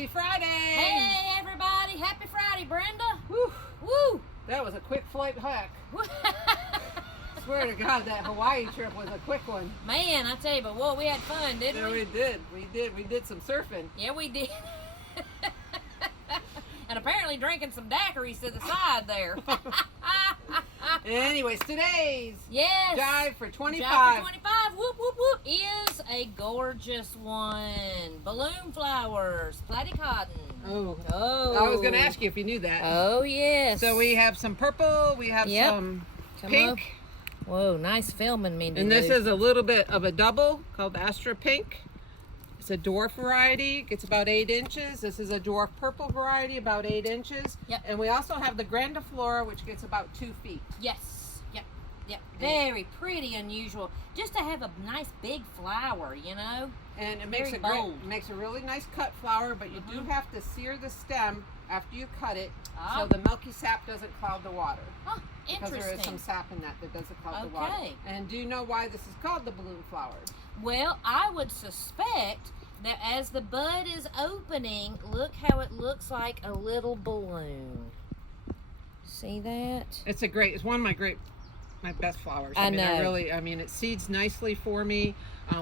Happy Friday! Hey everybody, happy Friday, Brenda. Woo! Woo! That was a quick flight hack. Swear to God, that Hawaii trip was a quick one. Man, I tell you, but whoa, we had fun, didn't we? We did some surfing. Yeah, we did. And apparently drinking some daiquiris to the side there. Anyways, today's yes. Jive for 25. Jive for 25, whoop, whoop, whoop, is a gorgeous one. Balloon flowers, plaited cotton. Oh. Oh. I was going to ask you if you knew that. Oh, yes. So we have some purple, we have some pink. Whoa, nice filming, Mindy. And this is a little bit of a double called Astra Pink. It's a dwarf variety, gets about 8 inches. This is a dwarf purple variety, about 8 inches. Yep. And we also have the Grandiflora, which gets about 2 feet. Yes. Yep. Yep. Very pretty, unusual. Just to have a nice big flower, you know. And it makes makes a really nice cut flower, but you do have to sear the stem after you cut it, so the milky sap doesn't cloud the water. Oh, interesting. Because there is some sap in that doesn't cloud the water. And do you know why this is called the balloon flower? Well, I would suspect that as the bud is opening, look how it looks like a little balloon. See that? It's one of my best flowers. I know. It seeds nicely for me.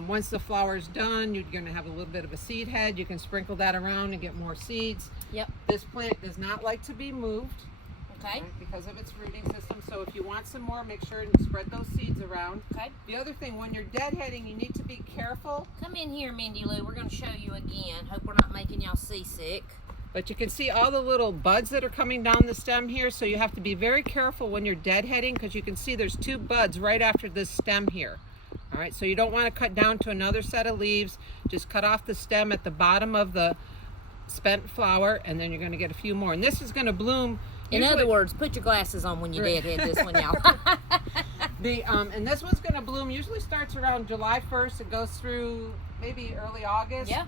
Once the flower's done, you're going to have a little bit of a seed head. You can sprinkle that around and get more seeds. Yep. This plant does not like to be moved. Okay. Right, because of its rooting system. So if you want some more, make sure and spread those seeds around. Okay. The other thing, when you're deadheading, you need to be careful. Come in here, Mindy Lou. We're going to show you again. Hope we're not making y'all seasick. But you can see all the little buds that are coming down the stem here. So you have to be very careful when you're deadheading, because you can see there's 2 buds right after this stem here. All right, so you don't want to cut down to another set of leaves. Just cut off the stem at the bottom of the spent flower, and then you're going to get a few more. And this is going to bloom. In other words, put your glasses on when you deadhead this one, y'all. And this one's going to bloom, usually starts around July 1st. It goes through maybe early August. Yeah.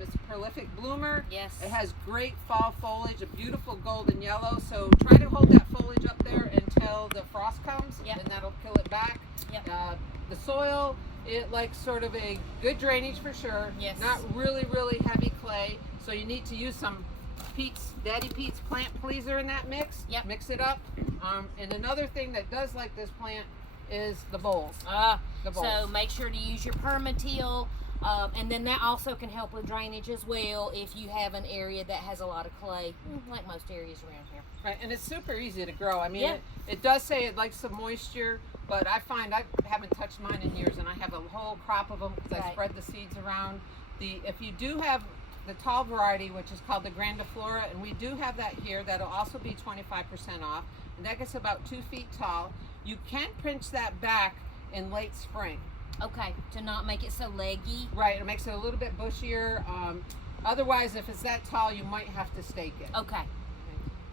It's a prolific bloomer. Yes. It has great fall foliage, a beautiful golden yellow. So try to hold that foliage up there until the frost comes, and that'll kill it back. Yep. The soil, it likes sort of a good drainage for sure. Yes. Not really, really heavy clay. So you need to use some Daddy Pete's plant pleaser in that mix. Yep. Mix it up. And another thing that does like this plant is the bowls. The bowls. So make sure to use your permatil. And then that also can help with drainage as well if you have an area that has a lot of clay, like most areas around here. Right, and it's super easy to grow. I mean, it does say it likes some moisture, but I find I haven't touched mine in years, and I have a whole crop of them because I spread the seeds around. If you do have the tall variety, which is called the Grandiflora, and we do have that here, that'll also be 25% off, and that gets about 2 feet tall. You can pinch that back in late spring. Okay, to not make it so leggy. Right, it makes it a little bit bushier. Otherwise, if it's that tall, you might have to stake it. Okay.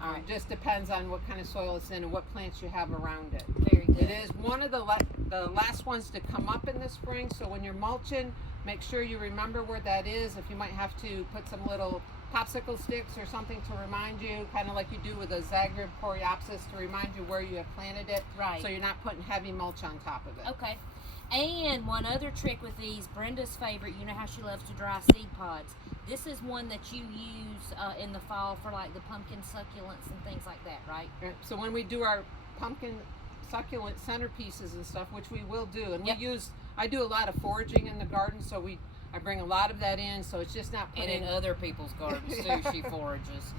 All right. It just depends on what kind of soil it's in and what plants you have around it. Very good. It is one of the last ones to come up in the spring, so when you're mulching, make sure you remember where that is. If you might have to put some little popsicle sticks or something to remind you, kind of like you do with a Zagreb coreopsis, to remind you where you have planted it. Right. So you're not putting heavy mulch on top of it. Okay. And one other trick with these, Brenda's favorite, you know how she loves to dry seed pods. This is one that you use in the fall for like the pumpkin succulents and things like that, right? So when we do our pumpkin succulent centerpieces and stuff, which we will do, and I do a lot of foraging in the garden, so I bring a lot of that in, so it's just not putting... And in other people's gardens too, she forages.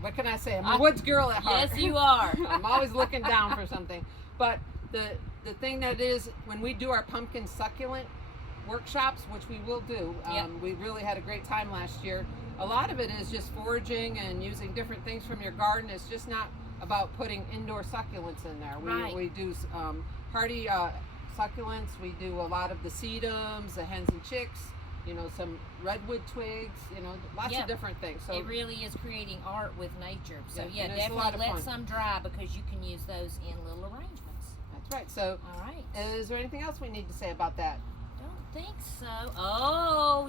What can I say? I'm a woods girl at heart. Yes, you are. I'm always looking down for something. But the thing that is, when we do our pumpkin succulent workshops, which we will do, we really had a great time last year. A lot of it is just foraging and using different things from your garden. It's just not about putting indoor succulents in there. We do hardy succulents. We do a lot of the sedums, the hens and chicks, some redwood twigs, lots of different things. So it really is creating art with nature. So definitely let some dry, because you can use those in little arrangements. That's right. So, all right. Is there anything else we need to say about that? Don't think so. Oh,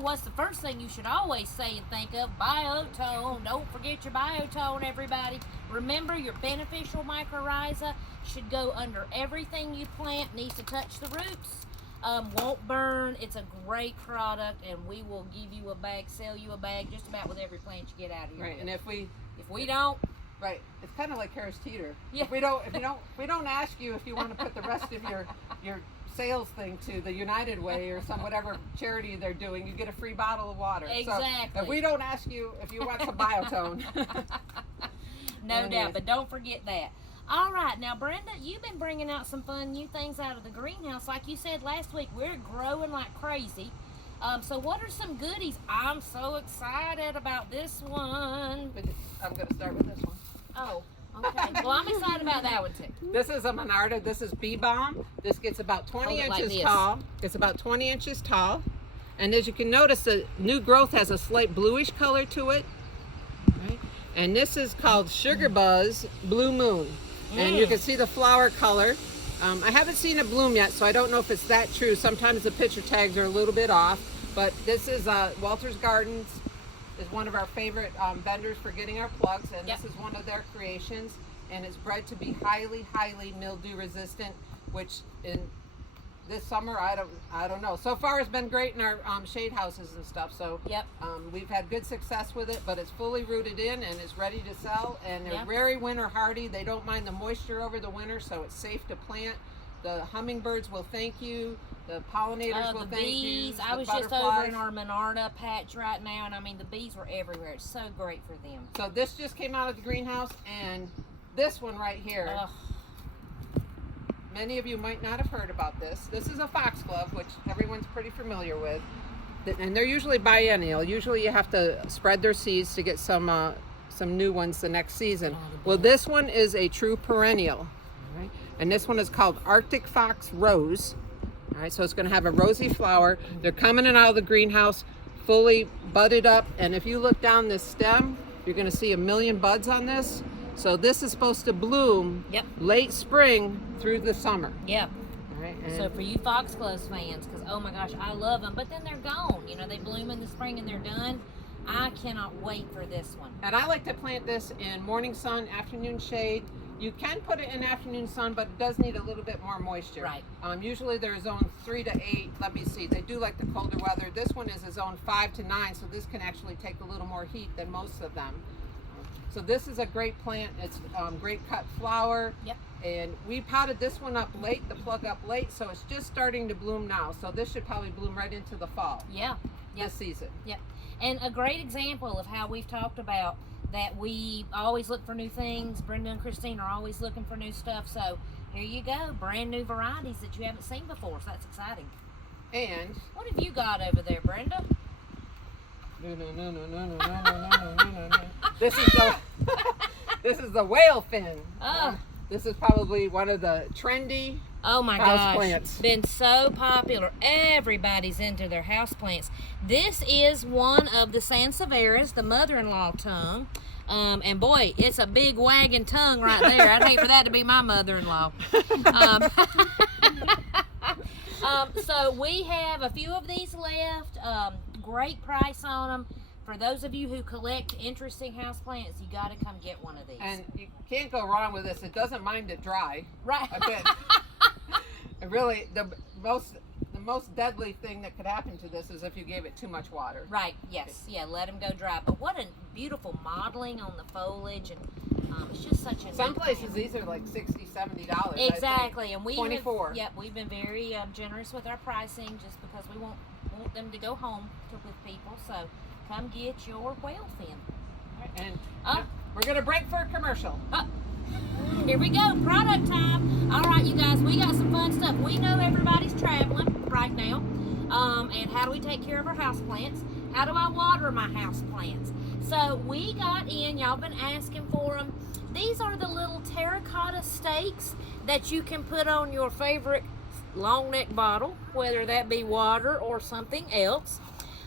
what's the first thing you should always say and think of? Biotone. Don't forget your biotone, everybody. Remember, your beneficial mycorrhiza should go under everything you plant, needs to touch the roots. Won't burn. It's a great product, and we will give you a bag, sell you a bag, just about with every plant you get out of here. Right, and if we don't, right, it's kind of like Harris Teeter. Yeah. If we don't ask you if you want to put the rest of your sales thing to the United Way or some whatever charity they're doing, you get a free bottle of water. Exactly. So if we don't ask you if you want some biotone. No doubt, but don't forget that. All right, now Brenda, you've been bringing out some fun new things out of the greenhouse. Like you said last week, we're growing like crazy. So what are some goodies? I'm so excited about this one. I'm going to start with this one. Oh, okay. Well, I'm excited about that one too. This is a Monarda. This is Bee Balm. This gets about 20 inches like tall. It's about 20 inches tall. And as you can notice, the new growth has a slight bluish color to it. Right? And this is called Sugar Buzz Blue Moon. And you can see the flower color. I haven't seen it bloom yet, so I don't know if it's that true. Sometimes the picture tags are a little bit off. But this is Walter's Gardens is one of our favorite vendors for getting our plugs. And this is one of their creations. And it's bred to be highly, highly mildew resistant, which in this summer, I don't know. So far, it's been great in our shade houses and stuff. So we've had good success with it, but it's fully rooted in and it's ready to sell. And they're very winter hardy. They don't mind the moisture over the winter, so it's safe to plant. The hummingbirds will thank you. The pollinators will thank you. I was just over in our Monarda patch right now, and I mean the bees were everywhere. It's so great for them. So this just came out of the greenhouse, and this one right here. Many of you might not have heard about this. This is a foxglove, which everyone's pretty familiar with. And they're usually biennial. Usually you have to spread their seeds to get some new ones the next season. Well, this one is a true perennial. All right? And this one is called Arctic Fox Rose. All right, so it's going to have a rosy flower. They're coming in out of the greenhouse, fully budded up. And if you look down this stem, you're going to see 1 million buds on this. So this is supposed to bloom late spring through the summer. Yep. All right, so for you foxgloves fans, because oh my gosh, I love them, but then they're gone. You know, they bloom in the spring and they're done. I cannot wait for this one. And I like to plant this in morning sun, afternoon shade. You can put it in afternoon sun, but it does need a little bit more moisture. Right. Usually they're zone 3 to 8. Let me see. They do like the colder weather. This one is a zone 5 to 9, so this can actually take a little more heat than most of them. So this is a great plant. It's great cut flower. Yep. And we potted this one up late, the plug up late, so it's just starting to bloom now. So this should probably bloom right into the fall. Yeah. This season. Yep. And a great example of how we've talked about that we always look for new things. Brenda and Christine are always looking for new stuff. So here you go, brand new varieties that you haven't seen before. So that's exciting. And what have you got over there, Brenda? No. This is the whale fin. Oh. This is probably one of the trendy houseplants. Been so popular. Everybody's into their houseplants. This is one of the Sansevieras, the mother-in-law tongue. And boy, it's a big wagging tongue right there. I'd hate for that to be my mother-in-law. So we have a few of these left. Great price on them. For those of you who collect interesting houseplants, you got to come get one of these. And you can't go wrong with this. It doesn't mind it dry. Right. A bit. It really, the most deadly thing that could happen to this is if you gave it too much water. Right. Yes. Yeah. Let them go dry. But what a beautiful modeling on the foliage, and it's just such a. Some places these are like $60-$70. Exactly, and we 24. We've been very generous with our pricing, just because we want them to go home with people. So come get your whale fin. And we're gonna break for a commercial. Here we go, product time. All right, you guys, we got some fun stuff. We know everybody's traveling right now. And how do we take care of our houseplants? How do I water my houseplants? So we got in, y'all been asking for them. These are the little terracotta stakes that you can put on your favorite long neck bottle, whether that be water or something else.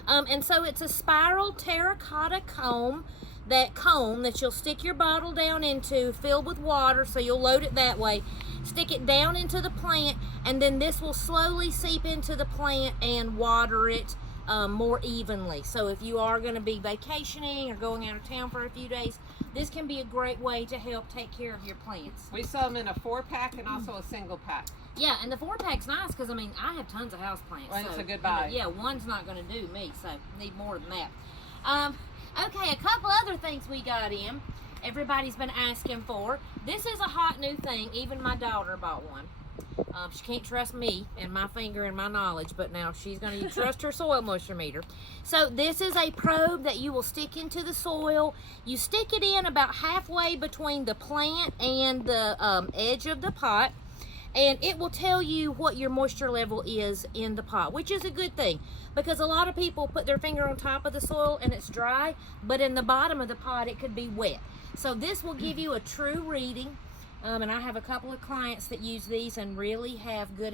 And so it's a spiral terracotta comb that you'll stick your bottle down into, filled with water, so you'll load it that way. Stick it down into the plant, and then this will slowly seep into the plant and water it more evenly. So if you are going to be vacationing or going out of town for a few days, this can be a great way to help take care of your plants. We sell them in a 4-pack and also a single pack. Yeah, and the 4-pack's nice because, I mean, I have tons of houseplants. Well, so, it's a good buy. Yeah, one's not going to do me, so need more than that. Okay, a couple other things we got in. Everybody's been asking for. This is a hot new thing. Even my daughter bought one. She can't trust me and my finger and my knowledge, but now she's going to trust her soil moisture meter. So this is a probe that you will stick into the soil. You stick it in about halfway between the plant and the edge of the pot, and it will tell you what your moisture level is in the pot, which is a good thing because a lot of people put their finger on top of the soil and it's dry, but in the bottom of the pot it could be wet. So this will give you a true reading. And I have a couple of clients that use these and really have good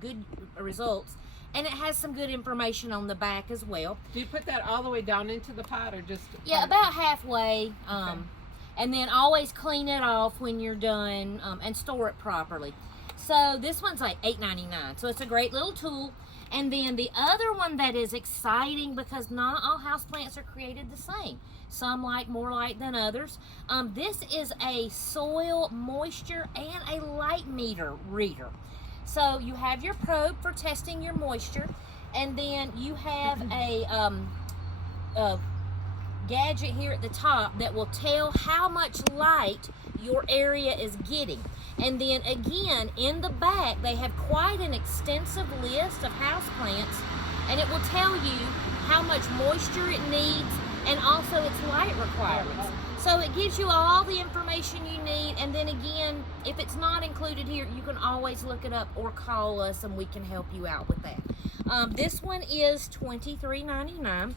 good results. And it has some good information on the back as well. Do you put that all the way down into the pot or just? Yeah, about halfway. And then always clean it off when you're done and store it properly. So this one's like $8.99. So it's a great little tool. And then the other one that is exciting because not all houseplants are created the same. Some like more light than others. This is a soil moisture and a light meter reader. So you have your probe for testing your moisture, and then you have a gadget here at the top that will tell how much light your area is getting. And then again, in the back, they have quite an extensive list of houseplants, and it will tell you how much moisture it needs and also its light requirements. So it gives you all the information you need, and then again, if it's not included here, you can always look it up or call us and we can help you out with that. This one is $23.99,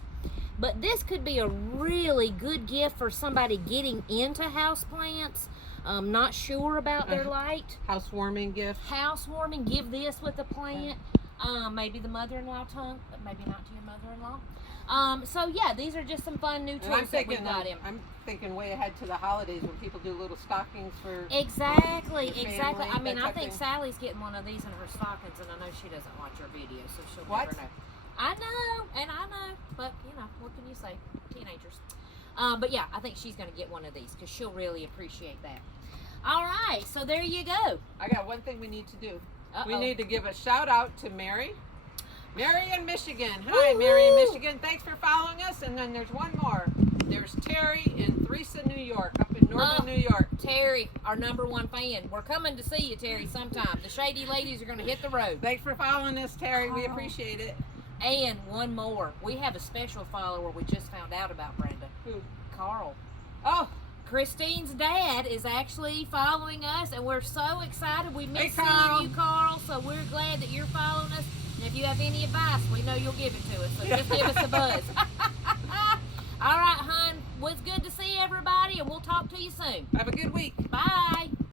but this could be a really good gift for somebody getting into houseplants, not sure about their light. Housewarming gift. Housewarming, give this with the plant. Maybe the mother-in-law tongue, but maybe not to your mother-in-law. So yeah, these are just some fun new tools that we got in. I'm thinking way ahead to the holidays when people do little stockings for exactly. family, I mean, I think thing. Sally's getting one of these in her stockings, and I know she doesn't watch our videos, so she'll What? never know. I know, but you know, what can you say? Teenagers. But yeah, I think she's gonna get one of these because she'll really appreciate that. All right, so there you go. I got one thing we need to do. Uh-oh. We need to give a shout out to Mary in Michigan. Hi, Mary in Michigan. Thanks for following us. And then there's one more. There's Terry in Threesa, New York, up in northern New York. Terry, our #1 fan. We're coming to see you, Terry, sometime. The Shady Ladies are going to hit the road. Thanks for following us, Terry. We appreciate it. And one more. We have a special follower we just found out about, Brenda. Who? Carl. Oh, Christine's dad is actually following us, and we're so excited. We miss Carl. seeing you, Carl, so we're glad that you're following us. And if you have any advice, we know you'll give it to us, so just give us a buzz. All right, hon. Well, it's good to see everybody, and we'll talk to you soon. have a good week. Bye.